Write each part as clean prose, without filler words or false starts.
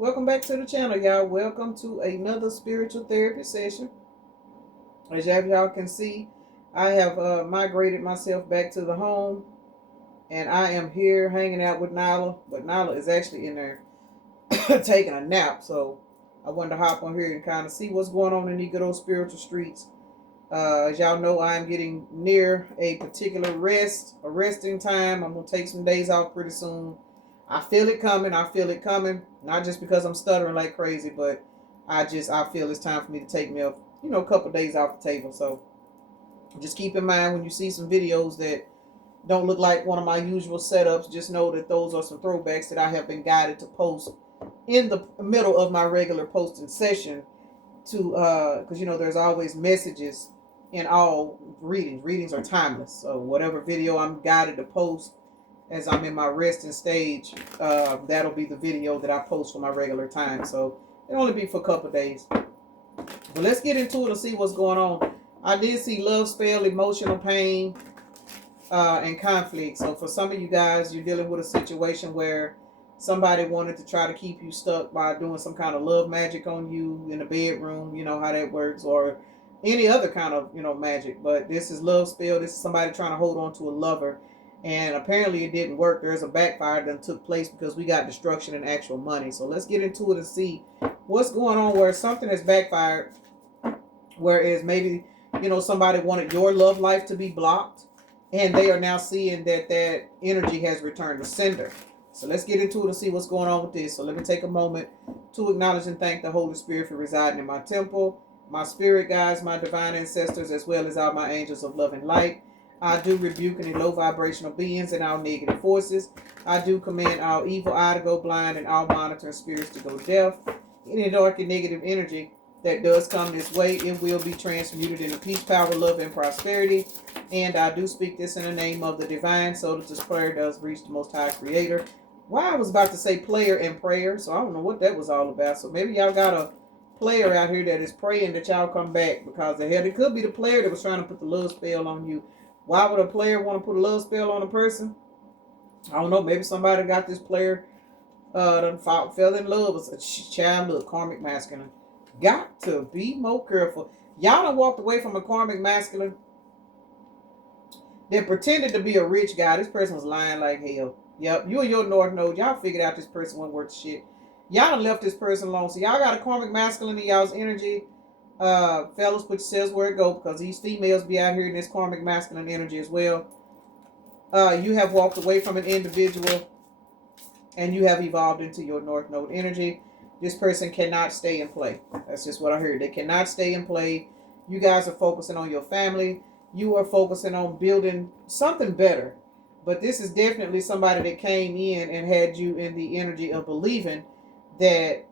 Welcome back to the channel, y'all. Welcome to another spiritual therapy session. As y'all can see, I have migrated myself back to the home, and I am here hanging out with Nyla, but Nyla is actually in there taking a nap, so I wanted to hop on here and kind of see what's going on in these good old spiritual streets. As y'all know, I'm getting near a particular resting time. I'm going to take some days off pretty soon. I feel it coming. I feel it coming. Not just because I'm stuttering like crazy, but I feel it's time for me to take me a couple of days off the table. So just keep in mind when you see some videos that don't look like one of my usual setups, just know that those are some throwbacks that I have been guided to post in the middle of my regular posting session to because there's always messages in all readings. Readings are timeless. So whatever video I'm guided to post as I'm in my resting stage, that'll be the video that I post for my regular time. So it'll only be for a couple of days. But let's get into it and see what's going on. I did see love spell, emotional pain, and conflict. So for some of you guys, you're dealing with a situation where somebody wanted to try to keep you stuck by doing some kind of love magic on you in the bedroom. You know how that works, or any other kind of magic. But this is love spell. This is somebody trying to hold on to a lover, and apparently it didn't work. There's a backfire that took place because we got destruction and actual money. So let's get into it and see what's going on where something has backfired, whereas maybe somebody wanted your love life to be blocked, and they are now seeing that energy has returned to sender. So let's get into it and see what's going on with this. So let me take a moment to acknowledge and thank the Holy Spirit for residing in my temple, my spirit guides, my divine ancestors, as well as all my angels of love and light. I do rebuke any low vibrational beings and all negative forces. I do command all evil eye to go blind and all monitoring spirits to go deaf. Any dark and negative energy that does come this way, it will be transmuted into peace, power, love, and prosperity. And I do speak this in the name of the divine, so that this prayer does reach the Most High Creator. Well, I was about to say player and prayer, so I don't know what that was all about. So maybe y'all got a player out here that is praying that y'all come back, because the hell, it could be the player that was trying to put the love spell on you. Why would a player want to put a love spell on a person? I don't know. Maybe somebody got this player fell in love with a child. Look, karmic masculine. Got to be more careful. Y'all done walked away from a karmic masculine that pretended to be a rich guy. This person was lying like hell. Yep, you and your North Node, y'all figured out this person wasn't worth shit. Y'all done left this person alone. So y'all got a karmic masculine in y'all's energy. Fellas, put yourselves where it go, because these females be out here in this karmic masculine energy as well. You have walked away from an individual, and you have evolved into your North Node energy. This person cannot stay and play. That's just what I heard. They cannot stay and play. You guys are focusing on your family. You are focusing on building something better. But this is definitely somebody that came in and had you in the energy of believing that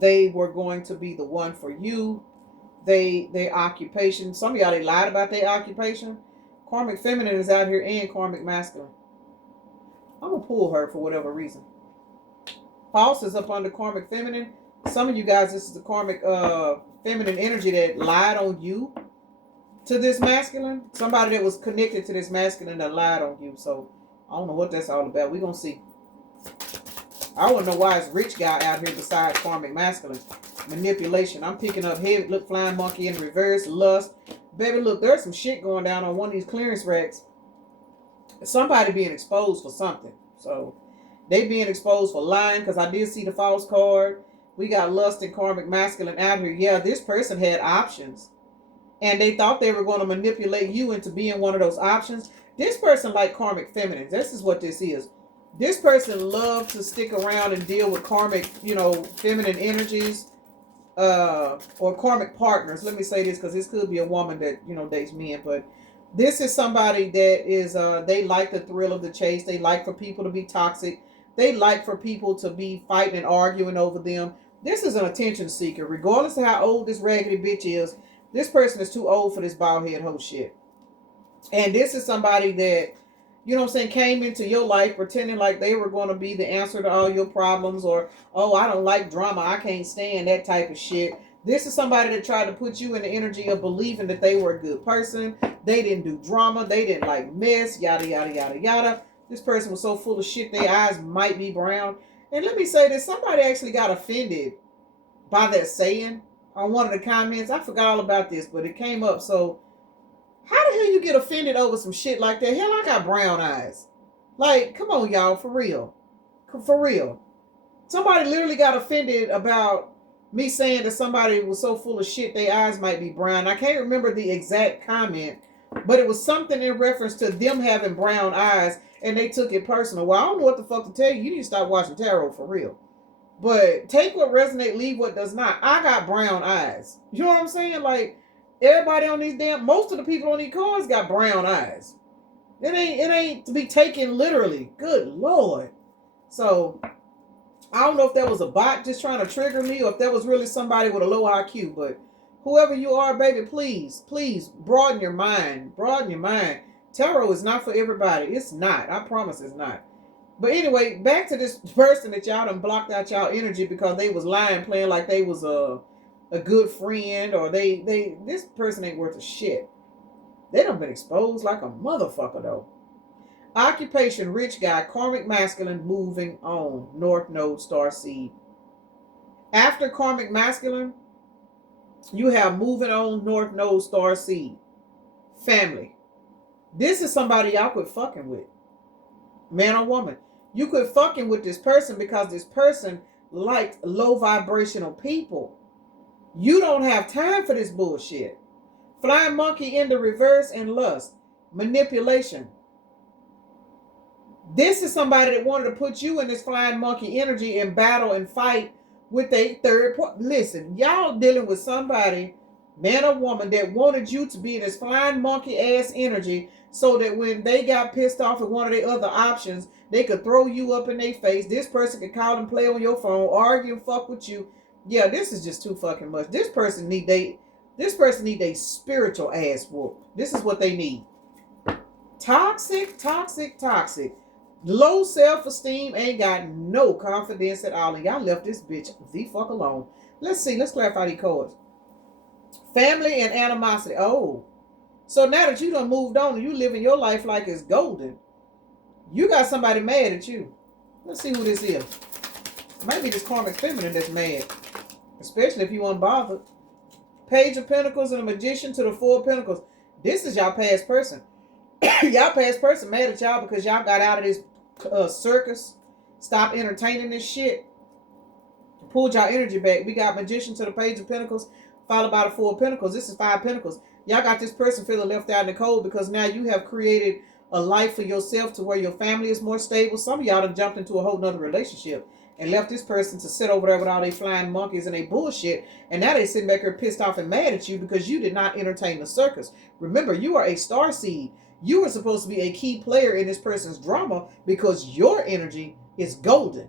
they were going to be the one for you. Their occupation. Some of y'all, they lied about their occupation. Karmic feminine is out here and karmic masculine. I'm going to pull her for whatever reason. False is up under karmic feminine. Some of you guys, this is the karmic feminine energy that lied on you to this masculine. Somebody that was connected to this masculine that lied on you. So I don't know what that's all about. We're going to see. I want to know why it's rich guy out here besides karmic masculine. Manipulation. I'm picking up heavy. Look, flying monkey in reverse. Lust. Baby, look, there's some shit going down on one of these clearance racks. Somebody being exposed for something. So they being exposed for lying, because I did see the false card. We got lust and karmic masculine out here. Yeah, this person had options, and they thought they were going to manipulate you into being one of those options. This person like karmic feminine. This is what this is. This person loves to stick around and deal with karmic, feminine energies, or karmic partners. Let me say this, because this could be a woman that, dates men, but this is somebody that is, they like the thrill of the chase. They like for people to be toxic. They like for people to be fighting and arguing over them. This is an attention seeker. Regardless of how old this raggedy bitch is, this person is too old for this bald head hoe shit. And this is somebody that, came into your life pretending like they were going to be the answer to all your problems, or, oh, I don't like drama, I can't stand that type of shit. This is somebody that tried to put you in the energy of believing that they were a good person. They didn't do drama. They didn't like mess, yada, yada, yada, yada. This person was so full of shit, their eyes might be brown. And let me say this, somebody actually got offended by that saying on one of the comments. I forgot all about this, but it came up. So how the hell you get offended over some shit like that? Hell, I got brown eyes. Like, come on, y'all, for real. For real. Somebody literally got offended about me saying that somebody was so full of shit their eyes might be brown. I can't remember the exact comment, but it was something in reference to them having brown eyes, and they took it personal. Well, I don't know what the fuck to tell you. You need to stop watching tarot for real. But take what resonates, leave what does not. I got brown eyes. You know what I'm saying? Like, everybody on these most of the people on these cards got brown eyes. It ain't to be taken literally. Good Lord. So I don't know if that was a bot just trying to trigger me, or if that was really somebody with a low IQ. But whoever you are, baby, please broaden your mind. Broaden your mind. Tarot is not for everybody. It's not. I promise it's not. But anyway, back to this person that y'all done blocked out y'all energy because they was lying, playing like they was a good friend, or this person ain't worth a shit. They done been exposed like a motherfucker though. Occupation, rich guy, karmic masculine, moving on, North Node, star seed. After karmic masculine, you have moving on, North Node, star seed. Family. This is somebody y'all quit fucking with. Man or woman. You quit fucking with this person because this person liked low vibrational people. You don't have time for this bullshit. Flying monkey in the reverse and lust. Manipulation. This is somebody that wanted to put you in this flying monkey energy and battle and fight with a third party. Listen, y'all dealing with somebody, man or woman, that wanted you to be in this flying monkey ass energy so that when they got pissed off at one of their other options, they could throw you up in their face. This person could call and play on your phone, argue and fuck with you. Yeah, this is just too fucking much. This person need a spiritual ass whoop. This is what they need. Toxic. Low self-esteem, ain't got no confidence at all. And y'all left this bitch the fuck alone. Let's see. Let's clarify these cards. Family and animosity. Oh. So now that you done moved on and you living your life like it's golden, you got somebody mad at you. Let's see who this is. Maybe this karmic feminine that's mad. Especially if you unbothered. Page of Pentacles and a Magician to the Four of Pentacles. This is y'all past person. Y'all past person mad at y'all because y'all got out of this circus. Stop entertaining this shit. Pulled y'all energy back. We got Magician to the Page of Pentacles, followed by the Four of Pentacles. This is Five Pentacles. Y'all got this person feeling left out in the cold because now you have created a life for yourself to where your family is more stable. Some of y'all have jumped into a whole nother relationship and left this person to sit over there with all they flying monkeys and they bullshit. And now they sitting back here pissed off and mad at you because you did not entertain the circus. Remember, you are a star seed. You are supposed to be a key player in this person's drama because your energy is golden.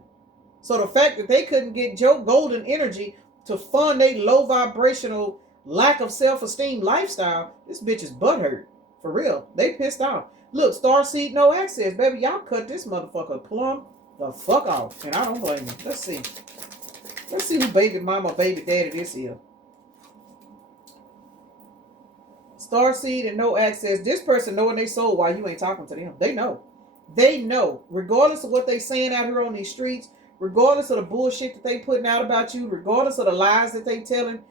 So the fact that they couldn't get your golden energy to fund a low vibrational, lack of self-esteem lifestyle, this bitch is butthurt. For real. They pissed off. Look, star seed, no access. Baby, y'all cut this motherfucker plumb the fuck off. And I don't blame you. Let's see. Let's see who baby mama, baby daddy this is. Starseed and no access. This person knowing they soul why you ain't talking to them. They know. They know. Regardless of what they saying out here on these streets, regardless of the bullshit that they putting out about you, regardless of the lies that they telling,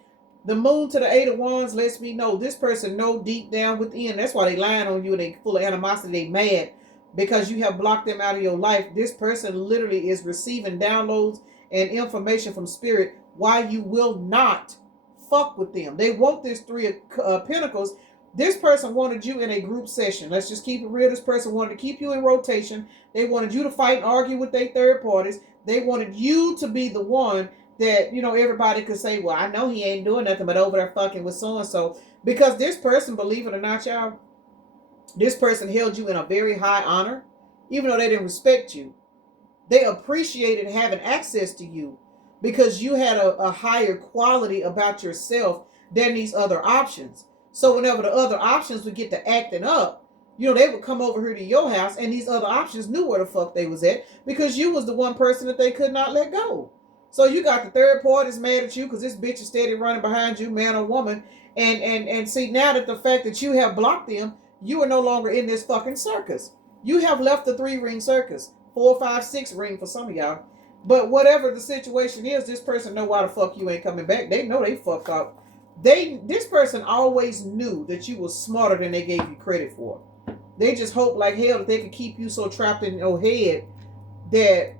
the moon to the Eight of Wands lets me know this person know deep down within. That's why they lying on you and they full of animosity. They mad because you have blocked them out of your life. This person literally is receiving downloads and information from spirit why you will not fuck with them. They want this Three of Pentacles. This person wanted you in a group session. Let's just keep it real. This person wanted to keep you in rotation. They wanted you to fight and argue with their third parties. They wanted you to be the one that, you know, everybody could say, well, I know he ain't doing nothing but over there fucking with so-and-so. Because this person, believe it or not, y'all, this person held you in a very high honor. Even though they didn't respect you, they appreciated having access to you because you had a higher quality about yourself than these other options. So whenever the other options would get to acting up, you know, they would come over here to your house and these other options knew where the fuck they was at because you was the one person that they could not let go. So you got the third parties mad at you because this bitch is steady running behind you, man or woman. And see, now that the fact that you have blocked them, you are no longer in this fucking circus. You have left the 3-ring circus. 4, 5, 6 ring for some of y'all. But whatever the situation is, this person know why the fuck you ain't coming back. They know they fucked up. This person always knew that you was smarter than they gave you credit for. They just hope like hell that they could keep you so trapped in your head that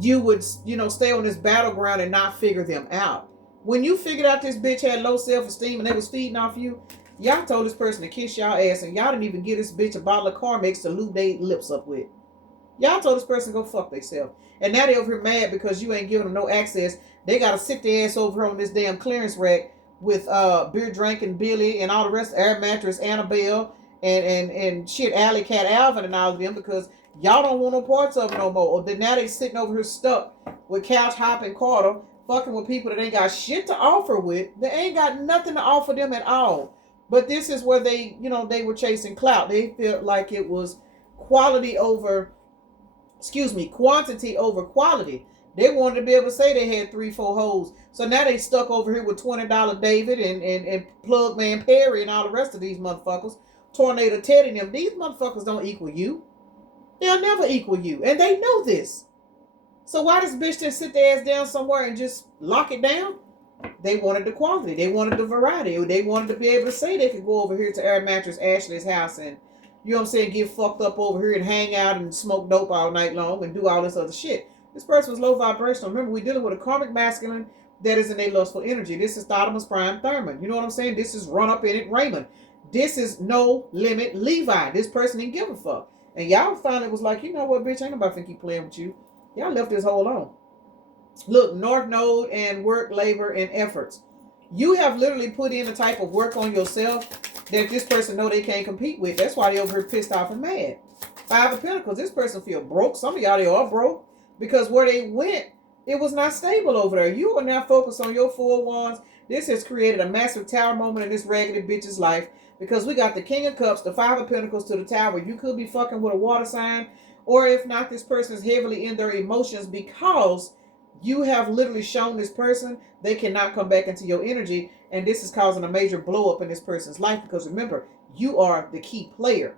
you would, stay on this battleground and not figure them out. When you figured out this bitch had low self-esteem and they was feeding off you, y'all told this person to kiss y'all ass, and y'all didn't even give this bitch a bottle of karmic to lube their lips up with. Y'all told this person to go fuck themselves. And now they over here mad because you ain't giving them no access. They gotta sit their ass over here on this damn clearance rack with beer drinking Billy and all the rest, Air Mattress, Annabelle, and shit, Alley Cat Alvin and all of them, because y'all don't want no parts of it no more. Or then now they sitting over here stuck with couch hopping Carter, fucking with people that ain't got shit to offer with. They ain't got nothing to offer them at all. But this is where they, they were chasing clout. They felt like it was quantity over quality. They wanted to be able to say they had 3-4 hoes. So now they stuck over here with $20 David and Plug Man Perry and all the rest of these motherfuckers. Tornado Teddy and them. These motherfuckers don't equal you. They'll never equal you. And they know this. So why does bitch just sit their ass down somewhere and just lock it down? They wanted the quality. They wanted the variety. They wanted to be able to say they could go over here to Air Mattress Ashley's house and, get fucked up over here and hang out and smoke dope all night long and do all this other shit. This person was low vibrational. Remember, we're dealing with a karmic masculine that is in a lustful energy. This is Thotimus Prime Thurman. You know what I'm saying? This is Run Up In It Raymond. This is No Limit Levi. This person didn't give a fuck. And y'all finally was like, you know what, bitch, ain't nobody finna keep playing with you. Y'all left this hole alone. Look, North Node and work, labor, and efforts. You have literally put in a type of work on yourself that this person know they can't compete with. That's why they over here pissed off and mad. 5 of Pentacles, this person feel broke. Some of y'all, they are broke. Because where they went, it was not stable over there. You are now focused on your 4 wands. This has created a massive tower moment in this raggedy bitch's life. Because we got the King of Cups, the 5 of Pentacles to the tower. You could be fucking with a water sign. Or if not, this person is heavily in their emotions because you have literally shown this person they cannot come back into your energy. And this is causing a major blow up in this person's life. Because remember, you are the key player.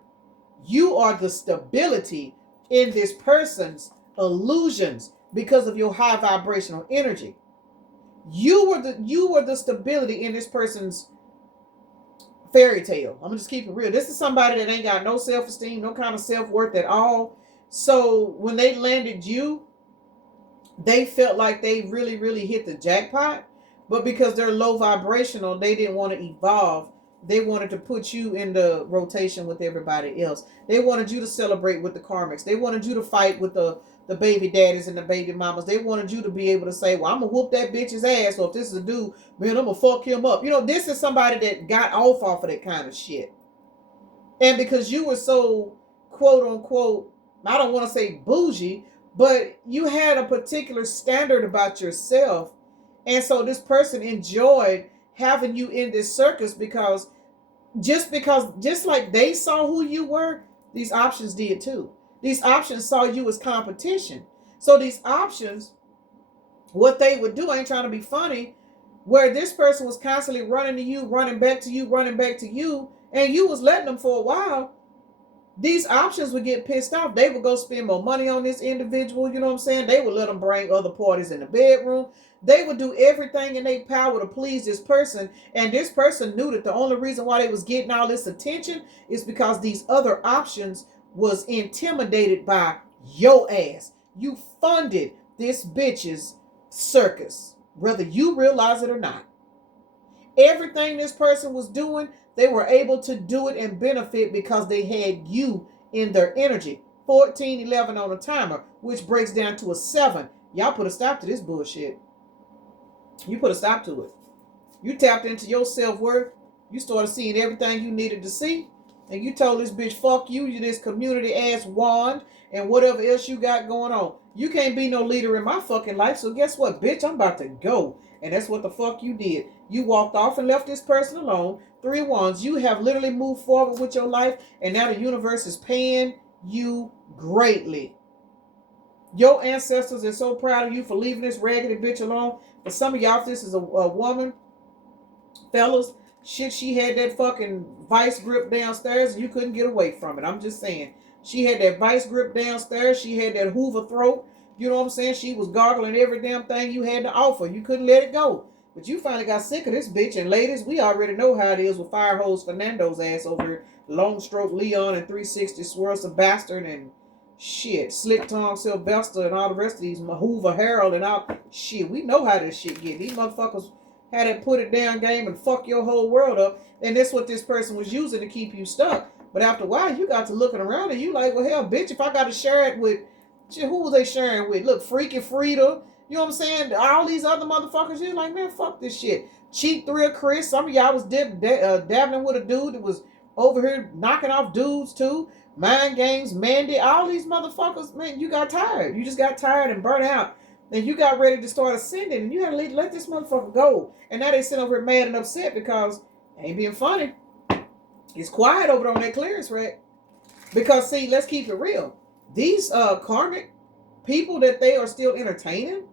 You are the stability in this person's illusions because of your high vibrational energy. You were the stability in this person's fairy tale. I'm gonna just keep it real. This is somebody that ain't got no self-esteem, no kind of self-worth at all. So when they landed you, they felt like they really, really hit the jackpot. But because they're low vibrational, they didn't want to evolve. They wanted to put you in the rotation with everybody else. They wanted you to celebrate with the karmics. They wanted you to fight with the baby daddies and the baby mamas. They wanted you to be able to say, well, I'm going to whoop that bitch's ass. So if this is a dude, man, I'm going to fuck him up. This is somebody that got off of that kind of shit. And because you were so, quote unquote, I don't want to say bougie, but you had a particular standard about yourself. And so this person enjoyed having you in this circus because just like they saw who you were, these options did too. These options saw you as competition. So these options, what they would do, I ain't trying to be funny, where this person was constantly running to you, running back to you, and you was letting them for a while, these options would get pissed off. They would go spend more money on this individual, you know what I'm saying? They would let them bring other parties in the bedroom. They would do everything in their power to please this person. And this person knew that the only reason why they was getting all this attention is because these other options was intimidated by your ass. You funded this bitch's circus, whether you realize it or not. Everything this person was doing, they were able to do it and benefit because they had you in their energy. 1411 on a timer, which breaks down to a 7. Y'all put a stop to this bullshit. You put a stop to it. You tapped into your self-worth. You started seeing everything you needed to see. And you told this bitch, fuck you, you this community ass wand, and whatever else you got going on. You can't be no leader in my fucking life, so guess what, bitch? I'm about to go. And that's what the fuck you did. You walked off and left this person alone. 3 wands. You have literally moved forward with your life, and now the universe is paying you greatly. Your ancestors are so proud of you for leaving this raggedy bitch alone. For some of y'all, if this is a woman, fellas, shit, she had that fucking vice grip downstairs and you couldn't get away from it. I'm just saying. She had that vice grip downstairs. She had that Hoover throat. You know what I'm saying? She was gargling every damn thing you had to offer. You couldn't let it go. But you finally got sick of this bitch. And ladies, we already know how it is with Fire Hose Fernando's ass over here. Long Stroke Leon and 360 Swirl Sebastian and shit. Slick Tongue Sylvester and all the rest of these. Hoover Harold and all. Shit, we know how this shit get. These motherfuckers had to put it down game and fuck your whole world up. And that's what this person was using to keep you stuck. But after a while, you got to looking around and you like, well, hell, bitch, if I got to share it with, shit, who was they sharing with? Look, Freaky Frida, you know what I'm saying? All these other motherfuckers, you like, man, fuck this shit. Cheap Thrill Chris, some of y'all was dabbling with a dude that was over here knocking off dudes too. Mind Games, Mandy, all these motherfuckers, man, you got tired. You just got tired and burnt out. And you got ready to start ascending and you had to let this motherfucker go. And now they sit over here mad and upset because ain't being funny. It's quiet over there on that clearance rack. Because, see, let's keep it real. These karmic people that they are still entertaining,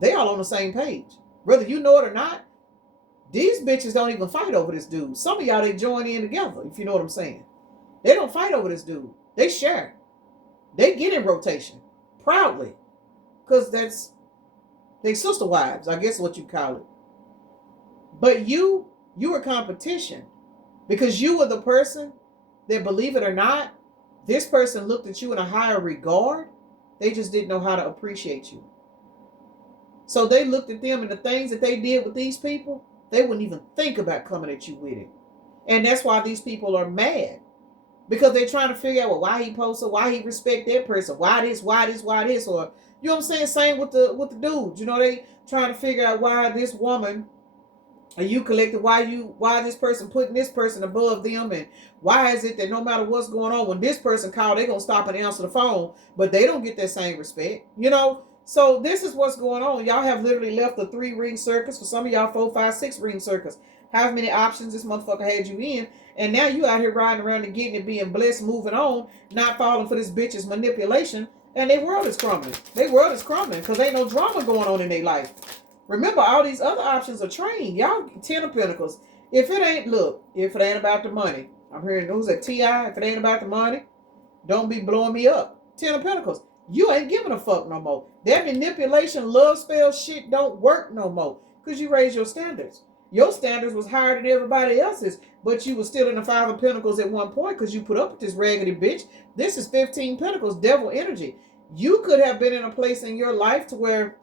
they all on the same page. Whether you know it or not, these bitches don't even fight over this dude. Some of y'all, they join in together, if you know what I'm saying. They don't fight over this dude. They share. They get in rotation. Proudly. Because that's they sister wives, I guess what you call it. But you were competition. Because you were the person that, believe it or not, this person looked at you in a higher regard. They just didn't know how to appreciate you. So they looked at them and the things that they did with these people, they wouldn't even think about coming at you with it. And that's why these people are mad. Because they're trying to figure out, well, why he posted, why he respect that person, why this, or, you know what I'm saying? Same with the dudes. You know, they trying to figure out why this woman, and you collected, why this person putting this person above them, and why is it that no matter what's going on, when this person call, they're going to stop and answer the phone, but they don't get that same respect, you know? So this is what's going on. Y'all have literally left the 3-ring circus. For some of y'all, 4, 5, 6-ring circus. How many options this motherfucker had you in, and now you out here riding around and getting it, being blessed, moving on, not falling for this bitch's manipulation, and their world is crumbling. Their world is crumbling because ain't no drama going on in their life. Remember, all these other options are trained. Y'all, 10 of Pentacles. If it ain't about the money. I'm hearing those at T.I. If it ain't about the money, don't be blowing me up. 10 of Pentacles. You ain't giving a fuck no more. That manipulation, love spell shit don't work no more. Because you raised your standards. Your standards was higher than everybody else's. But you was still in the 5 of Pentacles at one point because you put up with this raggedy bitch. This is 15 Pentacles, devil energy. You could have been in a place in your life to where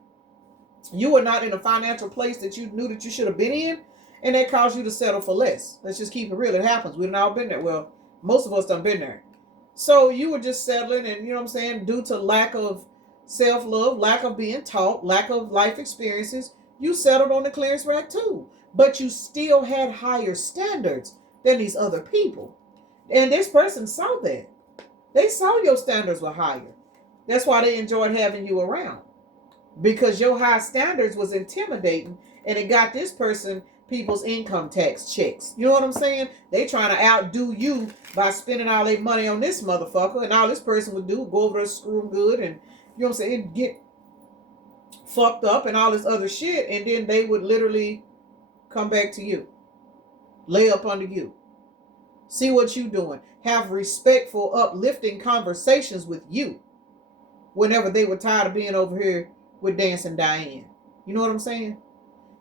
you were not in a financial place that you knew that you should have been in, and that caused you to settle for less. Let's just keep it real. It happens. We've all been there. Well, most of us done been there. So you were just settling, and you know what I'm saying, due to lack of self-love, lack of being taught, lack of life experiences, you settled on the clearance rack too. But you still had higher standards than these other people. And this person saw that. They saw your standards were higher. That's why they enjoyed having you around. Because your high standards was intimidating, and it got this person people's income tax checks. You know what I'm saying? They trying to outdo you by spending all their money on this motherfucker, and all this person would do, go over there, screw them good, and you know what I'm saying, get fucked up and all this other shit, and then they would literally come back to you, lay up under you, see what you doing, have respectful, uplifting conversations with you whenever they were tired of being over here with Dancing Diane. You know what I'm saying?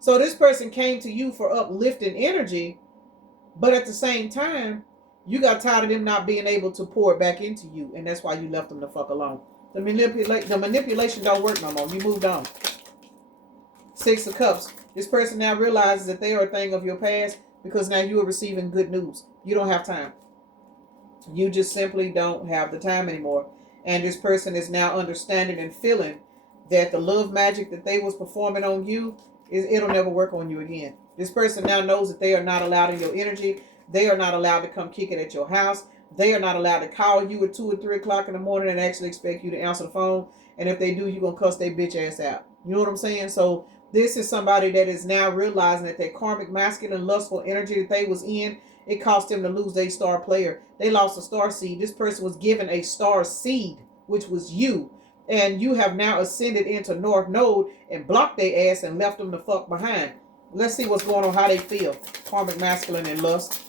So this person came to you for uplifting energy, but at the same time, you got tired of them not being able to pour it back into you, and that's why you left them the fuck alone. The manipulation don't work no more. You moved on. 6 of Cups. This person now realizes that they are a thing of your past because now you are receiving good news. You don't have time. You just simply don't have the time anymore. And this person is now understanding and feeling that the love magic that they was performing on you, it'll never work on you again. This person now knows that they are not allowed in your energy. They are not allowed to come kick it at your house. They are not allowed to call you at 2 or 3 o'clock in the morning and actually expect you to answer the phone. And if they do, you're going to cuss their bitch ass out. You know what I'm saying? So this is somebody that is now realizing that that karmic, masculine, lustful energy that they was in, it cost them to lose their star player. They lost a star seed. This person was given a star seed, which was you. And you have now ascended into North Node and blocked their ass and left them the fuck behind. Let's see what's going on, how they feel. Karmic, masculine, and lust.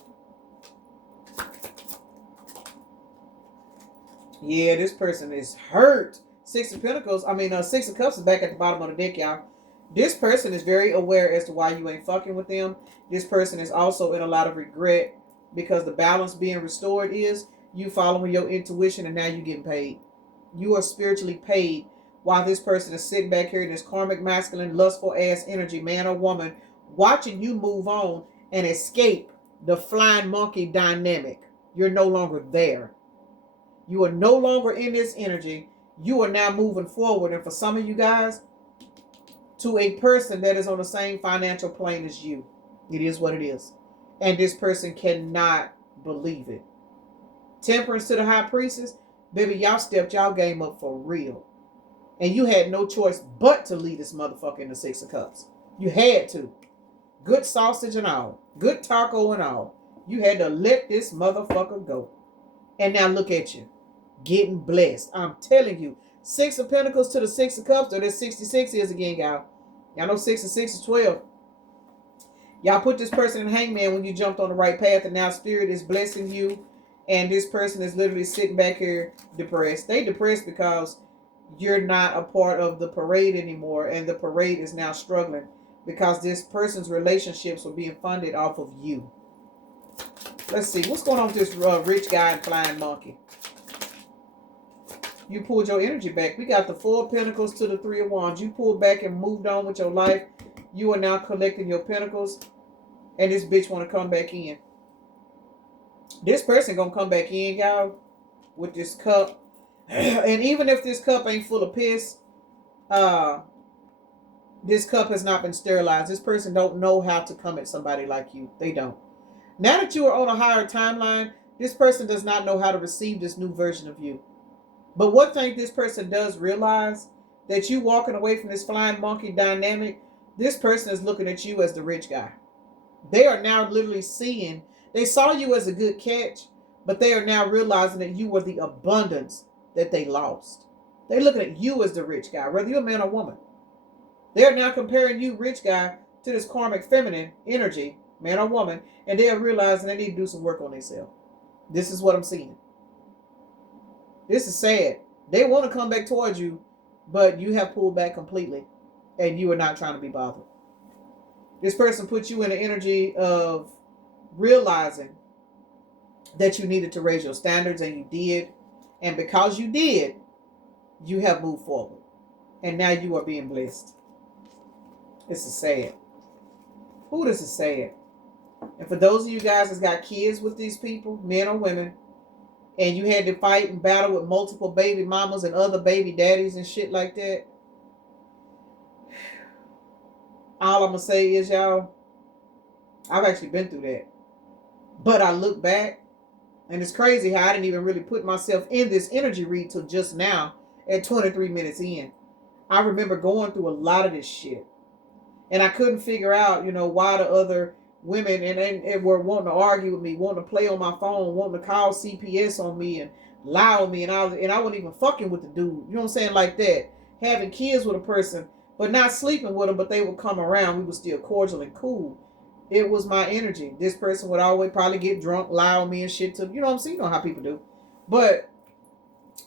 Yeah, this person is hurt. Six of Pentacles, Six of Cups is back at the bottom of the deck, y'all. This person is very aware as to why you ain't fucking with them. This person is also in a lot of regret because the balance being restored is you following your intuition and now you getting paid. You are spiritually paid while this person is sitting back here in this karmic masculine lustful ass energy, man or woman, watching you move on and escape the flying monkey dynamic. You're no longer there. You are no longer in this energy. You are now moving forward. And for some of you guys, to a person that is on the same financial plane as you. It is what it is. And this person cannot believe it. Temperance to the high priestess. Baby, y'all stepped y'all game up for real. And you had no choice but to leave this motherfucker in the Six of Cups. You had to. Good sausage and all. Good taco and all. You had to let this motherfucker go. And now look at you. Getting blessed. I'm telling you. Six of Pentacles to the Six of Cups. Or this 66 is again, y'all. Y'all know 6 and 6 is 12. Y'all put this person in hangman when you jumped on the right path. And now spirit is blessing you. And this person is literally sitting back here depressed. They depressed because you're not a part of the parade anymore. And the parade is now struggling. Because this person's relationships were being funded off of you. Let's see. What's going on with this rich guy and flying monkey? You pulled your energy back. We got the Four of Pentacles to the Three of Wands. You pulled back and moved on with your life. You are now collecting your pentacles. And this bitch want to come back in. This person going to come back in, y'all, with this cup. And even if this cup ain't full of piss, this cup has not been sterilized. This person don't know how to come at somebody like you. They don't. Now that you are on a higher timeline, this person does not know how to receive this new version of you. But one thing this person does realize, that you walking away from this flying monkey dynamic, this person is looking at you as the rich guy. They are now literally seeing, they saw you as a good catch, but they are now realizing that you were the abundance that they lost. They're looking at you as the rich guy, whether you're a man or woman. They're now comparing you, rich guy, to this karmic feminine energy, man or woman, and they're realizing they need to do some work on themselves. This is what I'm seeing. This is sad. They want to come back towards you, but you have pulled back completely, and you are not trying to be bothered. This person put you in the energy of realizing that you needed to raise your standards, and you did. And because you did, you have moved forward. And now you are being blessed. This is sad. Ooh, this is sad. And for those of you guys that's got kids with these people, men or women, and you had to fight and battle with multiple baby mamas and other baby daddies and shit like that, all I'm going to say is, y'all, I've actually been through that. But I look back, and it's crazy how I didn't even really put myself in this energy read till just now at 23 minutes in. I remember going through a lot of this shit. And I couldn't figure out, why the other women and were wanting to argue with me, wanting to play on my phone, wanting to call CPS on me and lie on me. And I wasn't even fucking with the dude. You know what I'm saying? Like that. Having kids with a person, but not sleeping with them, but they would come around. We were still cordial and cool. It was my energy. This person would always probably get drunk, lie on me and shit too. You know what I'm saying? You know how people do. But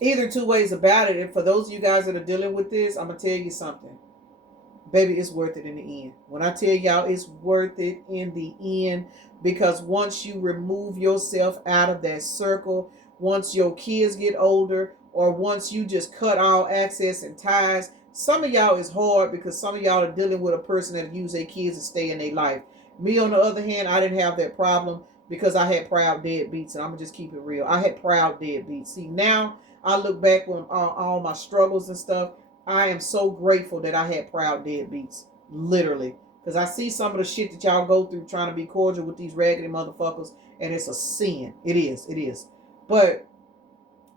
either two ways about it. And for those of you guys that are dealing with this, I'm going to tell you something. Baby, it's worth it in the end. When I tell y'all it's worth it in the end, because once you remove yourself out of that circle, once your kids get older, or once you just cut all access and ties, some of y'all is hard because some of y'all are dealing with a person that use their kids to stay in their life. Me, on the other hand, I didn't have that problem because I had proud deadbeats, and I'm going to just keep it real. I had proud deadbeats. See, now I look back on all my struggles and stuff. I am so grateful that I had proud deadbeats, literally. Because I see some of the shit that y'all go through trying to be cordial with these raggedy motherfuckers, and it's a sin. It is. But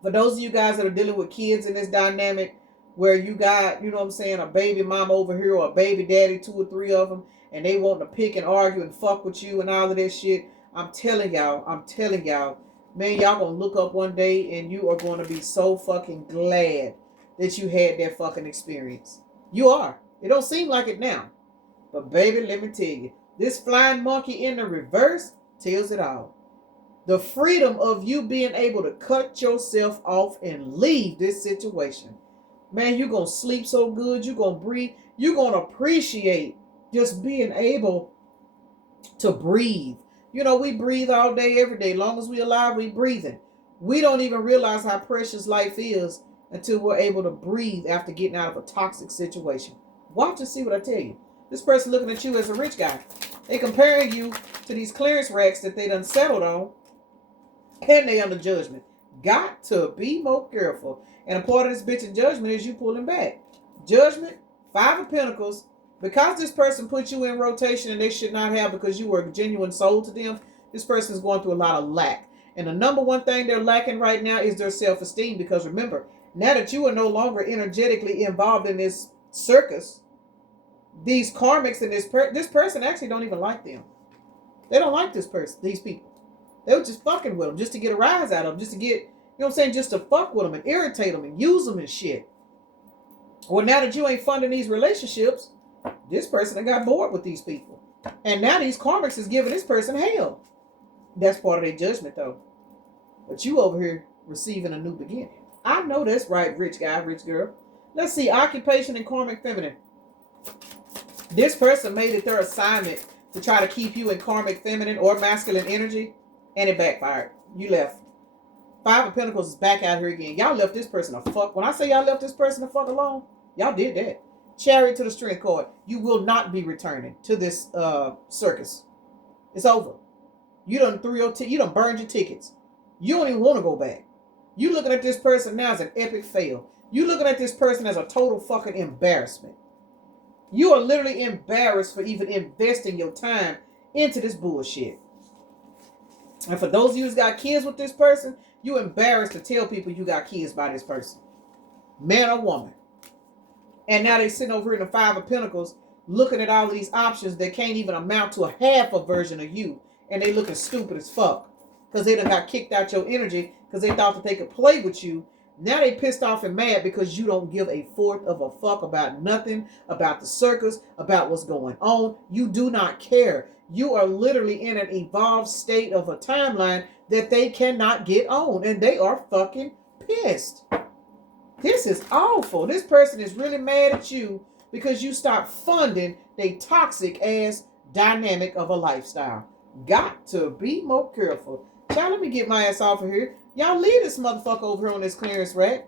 for those of you guys that are dealing with kids in this dynamic, where you got, a baby mama over here or a baby daddy, 2 or 3 of them, and they want to pick and argue and fuck with you and all of that shit, I'm telling y'all, man, y'all gonna look up one day and you are going to be so fucking glad that you had that fucking experience. You are. It don't seem like it now. But baby, let me tell you, this flying monkey in the reverse tells it all. The freedom of you being able to cut yourself off and leave this situation. Man, you're going to sleep so good. You're going to breathe. You're going to appreciate just being able to breathe. You know, we breathe all day, every day. As long as we're alive, we breathing. We don't even realize how precious life is until we're able to breathe after getting out of a toxic situation. Watch and see what I tell you. This person looking at you as a rich guy. They comparing you to these clearance racks that they done settled on, and they under judgment. Got to be more careful. And a part of this bitch in judgment is you pulling back. Judgment, 5 of Pentacles. Because this person put you in rotation and they should not have, because you were a genuine soul to them, this person is going through a lot of lack. And the number one thing they're lacking right now is their self-esteem. Because remember, now that you are no longer energetically involved in this circus, these karmics and this person actually don't even like them. They don't like this person, these people. They were just fucking with them just to get a rise out of them, just to get, you know what I'm saying, just to fuck with them and irritate them and use them and shit. Well, now that you ain't funding these relationships, this person done got bored with these people. And now these karmics is giving this person hell. That's part of their judgment, though. But you over here receiving a new beginning. I know that's right, rich guy, rich girl. Let's see, occupation and karmic feminine. This person made it their assignment to try to keep you in karmic feminine or masculine energy, and it backfired. You left. 5 of Pentacles is back out here again. Y'all left this person a fuck. When I say y'all left this person a fuck alone, y'all did that. Chariot to the Strength card. You will not be returning to this circus. It's over. You done burned your tickets. You don't even want to go back. You looking at this person now as an epic fail. You looking at this person as a total fucking embarrassment. You are literally embarrassed for even investing your time into this bullshit. And for those of you who's got kids with this person, you embarrassed to tell people you got kids by this person. Man or woman. And now they sitting over here in the 5 of Pentacles looking at all these options that can't even amount to a half a version of you. And they looking stupid as fuck. Because they done got kicked out your energy because they thought that they could play with you. Now they pissed off and mad because you don't give a fourth of a fuck about nothing, about the circus, about what's going on. You do not care. You are literally in an evolved state of a timeline that they cannot get on. And they are fucking pissed. This is awful. This person is really mad at you because you stopped funding their toxic ass dynamic of a lifestyle. Got to be more careful. Child, let me get my ass off of here. Y'all leave this motherfucker over here on this clearance rack.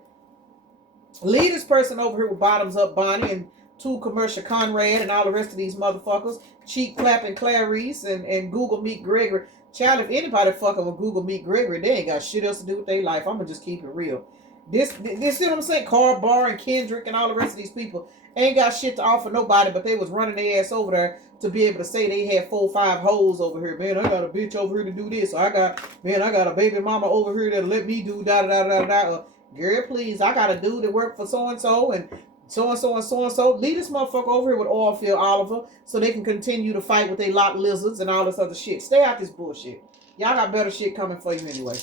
Leave this person over here with Bottoms Up Bonnie and 2 Commercial Conrad and all the rest of these motherfuckers. Cheek Clapping Clarice and Google Meet Gregory. Child, if anybody fucking with Google Meet Gregory, they ain't got shit else to do with their life. I'm going to just keep it real. This, you know what I'm saying? Carl Barr and Kendrick and all the rest of these people ain't got shit to offer nobody, but they was running their ass over there to be able to say they had 4 or 5 hoes over here. Man, I got a bitch over here to do this. I got a baby mama over here that'll let me do da da da da da. Girl, please, I got a dude that work for so-and-so and so-and-so and so-and-so. Leave this motherfucker over here with Oilfield Oliver so they can continue to fight with they lock lizards and all this other shit. Stay out this bullshit. Y'all got better shit coming for you anyway.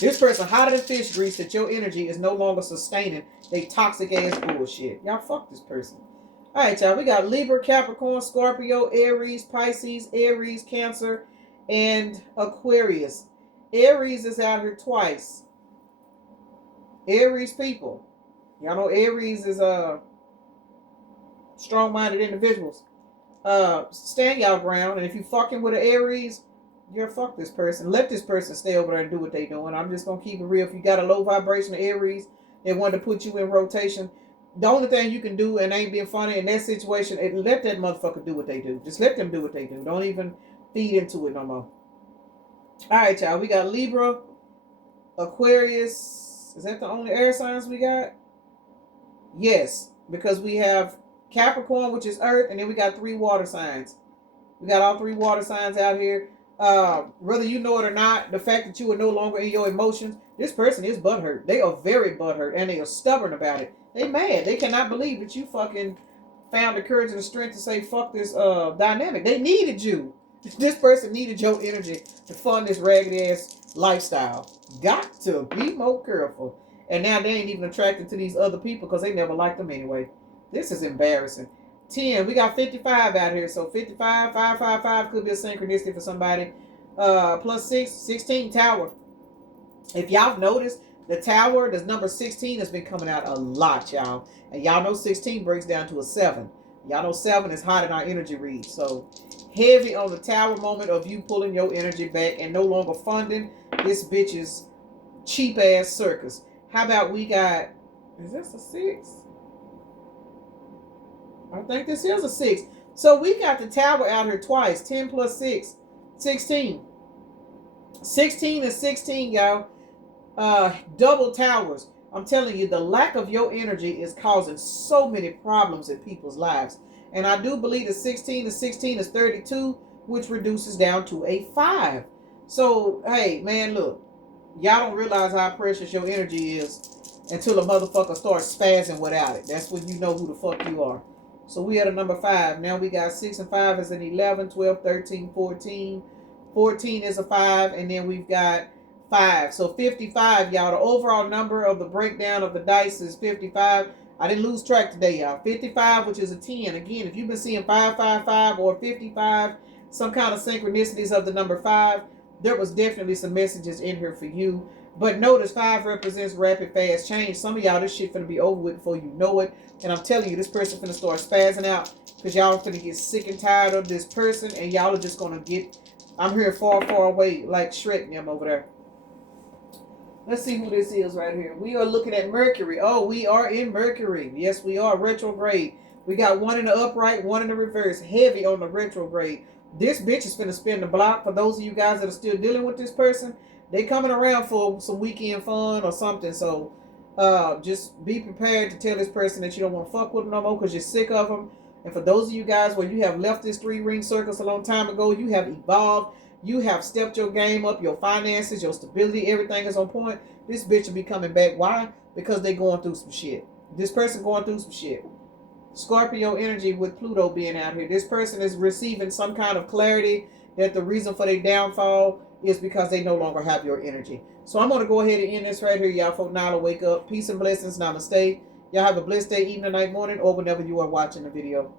This person hotter than fish grease that your energy is no longer sustaining they toxic ass bullshit. Y'all fuck this person. Alright, y'all. We got Libra, Capricorn, Scorpio, Aries, Pisces, Aries, Cancer, and Aquarius. Aries is out here twice. Aries people. Y'all know Aries is strong-minded individuals. Stand y'all ground, and if you fucking with an Aries, you're fuck this person. Let this person stay over there and do what they doing. I'm just gonna keep it real. If you got a low vibration of Aries, they want to put you in rotation. The only thing you can do, and ain't being funny in that situation, is let that motherfucker do what they do. Just let them do what they do. Don't even feed into it no more. All right, y'all. We got Libra, Aquarius. Is that the only air signs we got? Yes, because we have Capricorn, which is Earth, and then we got 3 water signs. We got all 3 water signs out here. Whether you know it or not, the fact that you are no longer in your emotions, this person is butthurt. They are very butthurt, and they are stubborn about it. They mad. They cannot believe that you fucking found the courage and the strength to say fuck this dynamic. They needed you. This person needed your energy to fund this raggedy ass lifestyle. Got to be more careful. And now they ain't even attracted to these other people because they never liked them anyway. This is embarrassing. 10. We got 55 out here. So 55, 555 could be a synchronicity for somebody. Plus 6, 16 tower. If y'all noticed, The Tower, the number 16 has been coming out a lot, y'all. And y'all know 16 breaks down to a 7. Y'all know 7 is hot in our energy read. So heavy on the Tower moment of you pulling your energy back and no longer funding this bitch's cheap ass circus. How about we got, is this a 6? I think this is a 6. So we got the Tower out here twice. 10 plus 6, 16. 16 and 16, y'all. Double towers. I'm telling you, the lack of your energy is causing so many problems in people's lives. And I do believe that 16 to 16 is 32, which reduces down to a 5. So, hey, man, look. Y'all don't realize how precious your energy is until a motherfucker starts spazzing without it. That's when you know who the fuck you are. So we at a number 5. Now we got 6 and 5 is an 11, 12, 13, 14. 14 is a 5. And then we've got 5. So 55, y'all. The overall number of the breakdown of the dice is 55. I didn't lose track today, y'all. 55, which is a 10. Again, if you've been seeing 555 or 55, some kind of synchronicities of the number 5, there was definitely some messages in here for you. But notice 5 represents rapid, fast change. Some of y'all, this shit finna be over with before you know it. And I'm telling you, this person finna start spazzing out because y'all finna get sick and tired of this person. And y'all are just gonna get, I'm here far, far away, like shredding them over there. Let's see who this is right here. We are looking at Mercury. Oh, we are in Mercury. Yes, we are. Retrograde. We got one in the upright, one in the reverse. Heavy on the retrograde. This bitch is finna spin the block. For those of you guys that are still dealing with this person, they coming around for some weekend fun or something. So just be prepared to tell this person that you don't want to fuck with them no more because you're sick of them. And for those of you guys where you have left this 3-ring circus a long time ago, you have evolved. You have stepped your game up, your finances, your stability, everything is on point. This bitch will be coming back. Why? Because they going through some shit. This person going through some shit. Scorpio energy with Pluto being out here. This person is receiving some kind of clarity that the reason for their downfall is because they no longer have your energy. So I'm going to go ahead and end this right here. Y'all folk now wake up. Peace and blessings. Namaste. Y'all have a blessed day, evening, night, morning, or whenever you are watching the video.